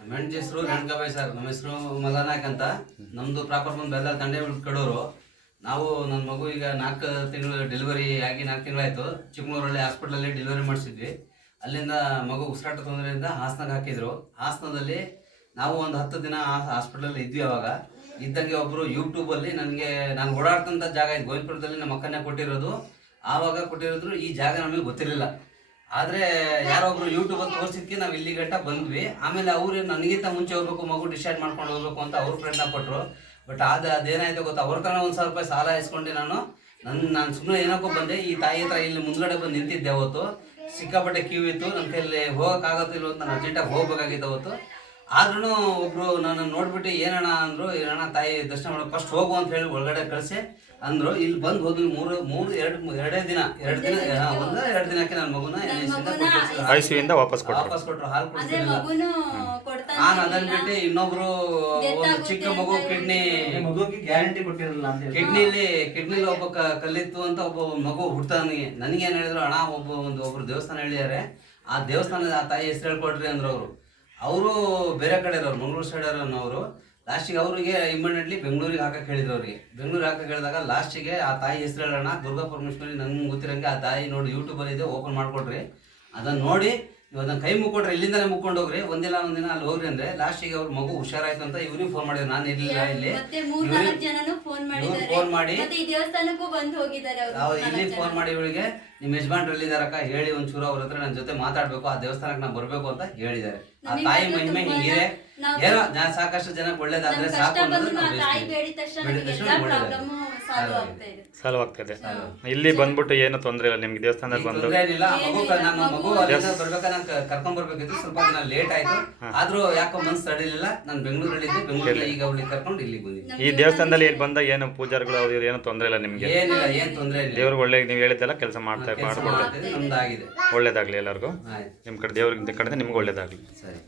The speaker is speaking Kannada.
ನಮ್ಮ ಹೆಸರು ರೇಣುಕಾಬಾಯಿ ಸರ್. ನಮ್ಮ ಹೆಸರು ಮಲ್ಲನಾಯಕ್ ಅಂತ. ನಮ್ಮದು ಪ್ರಾಪರ್ ಬಂದು ಬೆಲ್ಲ ತಂಡೆ ಕಡೂರು. ನಾವು ನನ್ನ ಮಗು ಈಗ 4 ತಿಂಗಳು ಡೆಲಿವರಿ ಆಗಿ 4 ತಿಂಗಳಾಯಿತು. ಚಿಕ್ಕಮಗಳೂರಲ್ಲಿ ಹಾಸ್ಪಿಟ್ಲಲ್ಲಿ ಡೆಲಿವರಿ ಮಾಡಿಸಿದ್ವಿ. ಅಲ್ಲಿಂದ ಮಗು ಉಸಿರಾಟ ತೊಂದರೆಯಿಂದ ಹಾಸನಕ್ಕೆ ಹಾಕಿದ್ರು. ಹಾಸನದಲ್ಲಿ ನಾವು ಒಂದು 10 ದಿನ ಹಾಸ್ಪಿಟ್ಲಲ್ಲಿ ಇದ್ವಿ. ಅವಾಗ ಇದ್ದಂಗೆ ಒಬ್ಬರು ಯೂಟ್ಯೂಬಲ್ಲಿ ನನಗೆ ನಾನು ಓಡಾಡ್ತಂಥ ಜಾಗ ಇದು ಗೋವಿಂದಪುರದಲ್ಲಿ ನಮ್ಮ ಅಕ್ಕನೇ ಕೊಟ್ಟಿರೋದು. ಆವಾಗ ಕೊಟ್ಟಿರೋದ್ರು ಈ ಜಾಗ ನಮಗೆ ಗೊತ್ತಿರಲಿಲ್ಲ. ಆದರೆ ಯಾರೊಬ್ರು ಯೂಟ್ಯೂಬಲ್ಲಿ ತೋರಿಸಿದ್ಕೆ ನಾವು ಇಲ್ಲಿ ಗಂಟ ಬಂದ್ವಿ. ಆಮೇಲೆ ಅವರು ನನಗಿಂತ ಮುಂಚೆ ಹೋಗ್ಬೇಕು, ಮಗು ಡಿಸ್ಚಾರ್ಜ್ ಮಾಡ್ಕೊಂಡು ಹೋಗ್ಬೇಕು ಅಂತ ಅವ್ರು ಪ್ರಯತ್ನ ಪಟ್ಟರು. ಬಟ್ ಅದೇನಾಯ್ತು ಗೊತ್ತಾ, ಅವ್ರ ತನಕ 1,000 ರೂಪಾಯಿ ಸಾಲ ಇಸ್ಕೊಂಡು ನಾನು ಸುಮ್ಮನೆ ಏನಕ್ಕೂ ಬಂದೆ. ಈ ತಾಯಿ ಹತ್ರ ಇಲ್ಲಿ ಮುಂದ್ಗಡೆ ಬಂದು ನಿಂತಿದ್ದೆ. ಅವತ್ತು ಸಿಕ್ಕಾಪಟ್ಟೆ ಕ್ಯೂ ಇತ್ತು. ನನ್ನ ಕೈಯಲ್ಲಿ ಹೋಗೋಕ್ಕಾಗತ್ತಿಲ್ಲ ಅಂತ ನಾನು ಅರ್ಜೆಂಟಾಗಿ ಹೋಗ್ಬೇಕಾಗಿತ್ತು ಅವತ್ತು. ಆದ್ರೂ ಒಬ್ರು ನನ್ನ ನೋಡ್ಬಿಟ್ಟು ಏನಣ್ಣ ಅಂದ್ರು, ಏನಣ್ಣ ತಾಯಿ ದರ್ಶನ ಮಾಡೋ ಫಸ್ಟ್ ಹೋಗು ಅಂತ ಹೇಳಿ ಒಳಗಡೆ ಕಳಿಸಿ ಅಂದ್ರು. ಇಲ್ಲಿ ಬಂದು ಹೋದ್ವಿ. ಎರಡೇ ದಿನ ಎರಡು ದಿನಕ್ಕೆ ನನ್ನ ಮಗುನ ಐಸಿಯುಯಿಂದ ವಾಪಸ್ ಕೊಟ್ಟರು. ಹಾಲು ಕುಡಿಸಿಲ್ಲ. ನಾನು ಅದನ್ನ ಬಿಟ್ಟು ಇನ್ನೊಬ್ರು ಒಂದು ಚಿಕ್ಕ ಮಗು ಮಗುಗೆ ಗ್ಯಾರಂಟಿ ಕೊಟ್ಟಿರಲಿಲ್ಲ ಅಂತ ಕಿಡ್ನಿಲಿ ಒಬ್ಬ ಕಲ್ಲಿತ್ತು ಅಂತ ಒಬ್ಬ ಮಗು ಹುಡ್ತಾನಿಗೆ. ನನಗೇನು ಹೇಳಿದ್ರು, ಅಣ್ಣ ಒಬ್ರು ದೇವಸ್ಥಾನ ಹೇಳಿದ್ದಾರೆ, ಆ ದೇವಸ್ಥಾನದ ಆ ತಾಯಿ ಹೆಸರು ಹೇಳ್ಕೊಡ್ರಿ ಅಂದ್ರು. ಅವರು ಬೇರೆ ಕಡೆ ಇರೋರು, ಮಂಗಳೂರು ಸೈಡ್ ಅವರು. ಲಾಸ್ಟಿಗೆ ಅವರಿಗೆ ಇಮಿಡಿಯೇಟ್ಲಿ ಬೆಂಗಳೂರಿಗೆ ಹಾಕಕ್ಕೆ ಹೇಳಿದ್ರು. ಅವ್ರಿಗೆ ಬೆಂಗಳೂರಿಗೆ ಹಾಕಕ್ಕೆ ಹೇಳಿದಾಗ ಲಾಸ್ಟಿಗೆ ಆ ತಾಯಿ ಹೆಸರು ಹೇಳೋಣ, ದುರ್ಗಾ ಪರಮೇಶ್ವರಿ, ನನ್ಗೆ ಗೊತ್ತಿರಂಗೆ ಆ ತಾಯಿ ನೋಡಿ ಯೂಟ್ಯೂಬಲ್ಲಿ ಇದೆ, ಓಪನ್ ಮಾಡ್ಕೊಡ್ರಿ, ಅದನ್ನು ನೋಡಿ ನೀವು ಅದನ್ನ ಕೈ ಮುಕ್ಕೊಡ್ರಿ, ಇಲ್ಲಿಂದಲೇ ಮುಕ್ಕೊಂಡು ಹೋಗ್ರಿ, ಒಂದಿನ ಅಲ್ಲಿ ಹೋಗ್ರಿ ಅಂದ್ರೆ ಲಾಸ್ಟಿಗೆ ಅವ್ರ ಮಗು ಹುಷಾರಾಯ್ತು ಅಂತ ಇವ್ರಿಗೆ ಫೋನ್ ಮಾಡಿದ್ರು. ನಾನು ಇರ್ಲಿಲ್ಲ ಇಲ್ಲಿ. ಫೋನ್ ಮಾಡಿ ಇಲ್ಲಿ ಫೋನ್ ಮಾಡಿ ಇವಳಿಗೆ ನಿಮ್ಮ ಯಜಮಾನ್ರು ಎಲ್ಲಿದಾರಕ್ಕ ಹೇಳಿ ಒಂಚೂರು ಅವ್ರ ಹತ್ರ ನನ್ನ ಜೊತೆ ಮಾತಾಡ್ಬೇಕು, ಆ ದೇವಸ್ಥಾನಕ್ಕೆ ನಾನು ಬರ್ಬೇಕು ಅಂತ ಹೇಳಿದ್ದಾರೆ. ಆ ತಾಯಿ ಮಹಿಮೆ ಹಿಂಗಿದೆ. ಏನೋ ಸಾಕಷ್ಟು ಜನಕ್ಕೆ ಒಳ್ಳೇದಾದ್ರೆ ಸಾಕು ಅನ್ನೋದು ಸಾಲ್ವ್ ಆಗ್ತಿದೆ. ಇಲ್ಲಿ ಬಂದ್ಬಿಟ್ಟು ಏನು ತೊಂದರೆ ಇಲ್ಲ ನಿಮ್ಗೆ ದೇವಸ್ಥಾನದಲ್ಲಿ ಬಂದು? ನನ್ನ ಮಗು ಅಲ್ಲಿಂದ ಬರ್ಬೇಕಾದ್ರೆ ನಾನು ಕರ್ಕೊಂಡ್ ಬರ್ಬೇಕಿತ್ತು, ಸ್ವಲ್ಪ ದಿನ ಲೇಟ್ ಆಯ್ತು. ಆದ್ರೂ ಯಾಕೋ ಮನ್ಸು ತಡಿಲಿಲ್ಲ. ನಾನು ಬೆಂಗಳೂರಲ್ಲಿ ಬೆಂಗಳೂರಲ್ಲಿ ಈಗ ಅವಳಿಗೆ ಕರ್ಕೊಂಡು ಇಲ್ಲಿಗೆ ಬಂದಿದ್ದೆ. ಈ ದೇವಸ್ಥಾನದಲ್ಲಿ ಇಲ್ಲಿ ಬಂದಾಗ ಏನು ಪೂಜಾರಿಗಳು ಅವ್ರು ಏನು ತೊಂದರೆ ಇಲ್ಲ ನಿಮ್ಗೆ? ಏನಿಲ್ಲ, ಏನ್ ತೊಂದರೆ ಇಲ್ಲ. ದೇವ್ರಿಗೆ ಒಳ್ಳೆ ನೀವು ಹೇಳಿದ್ದೆಲ್ಲ ಕೆಲಸ ಮಾಡ್ಕೊಡ್ತಾರೆ. ನಮ್ದಾಗಿದೆ. ಒಳ್ಳೇದಾಗ್ಲಿ ಎಲ್ಲರಿಗೂ. ನಿಮ್ಮ ಕಡೆ ದೇವ್ರಿಗೆ ಕಡೆ ನಿಮ್ಗೆ ಒಳ್ಳೇದಾಗ್ಲಿ. ಸರಿ.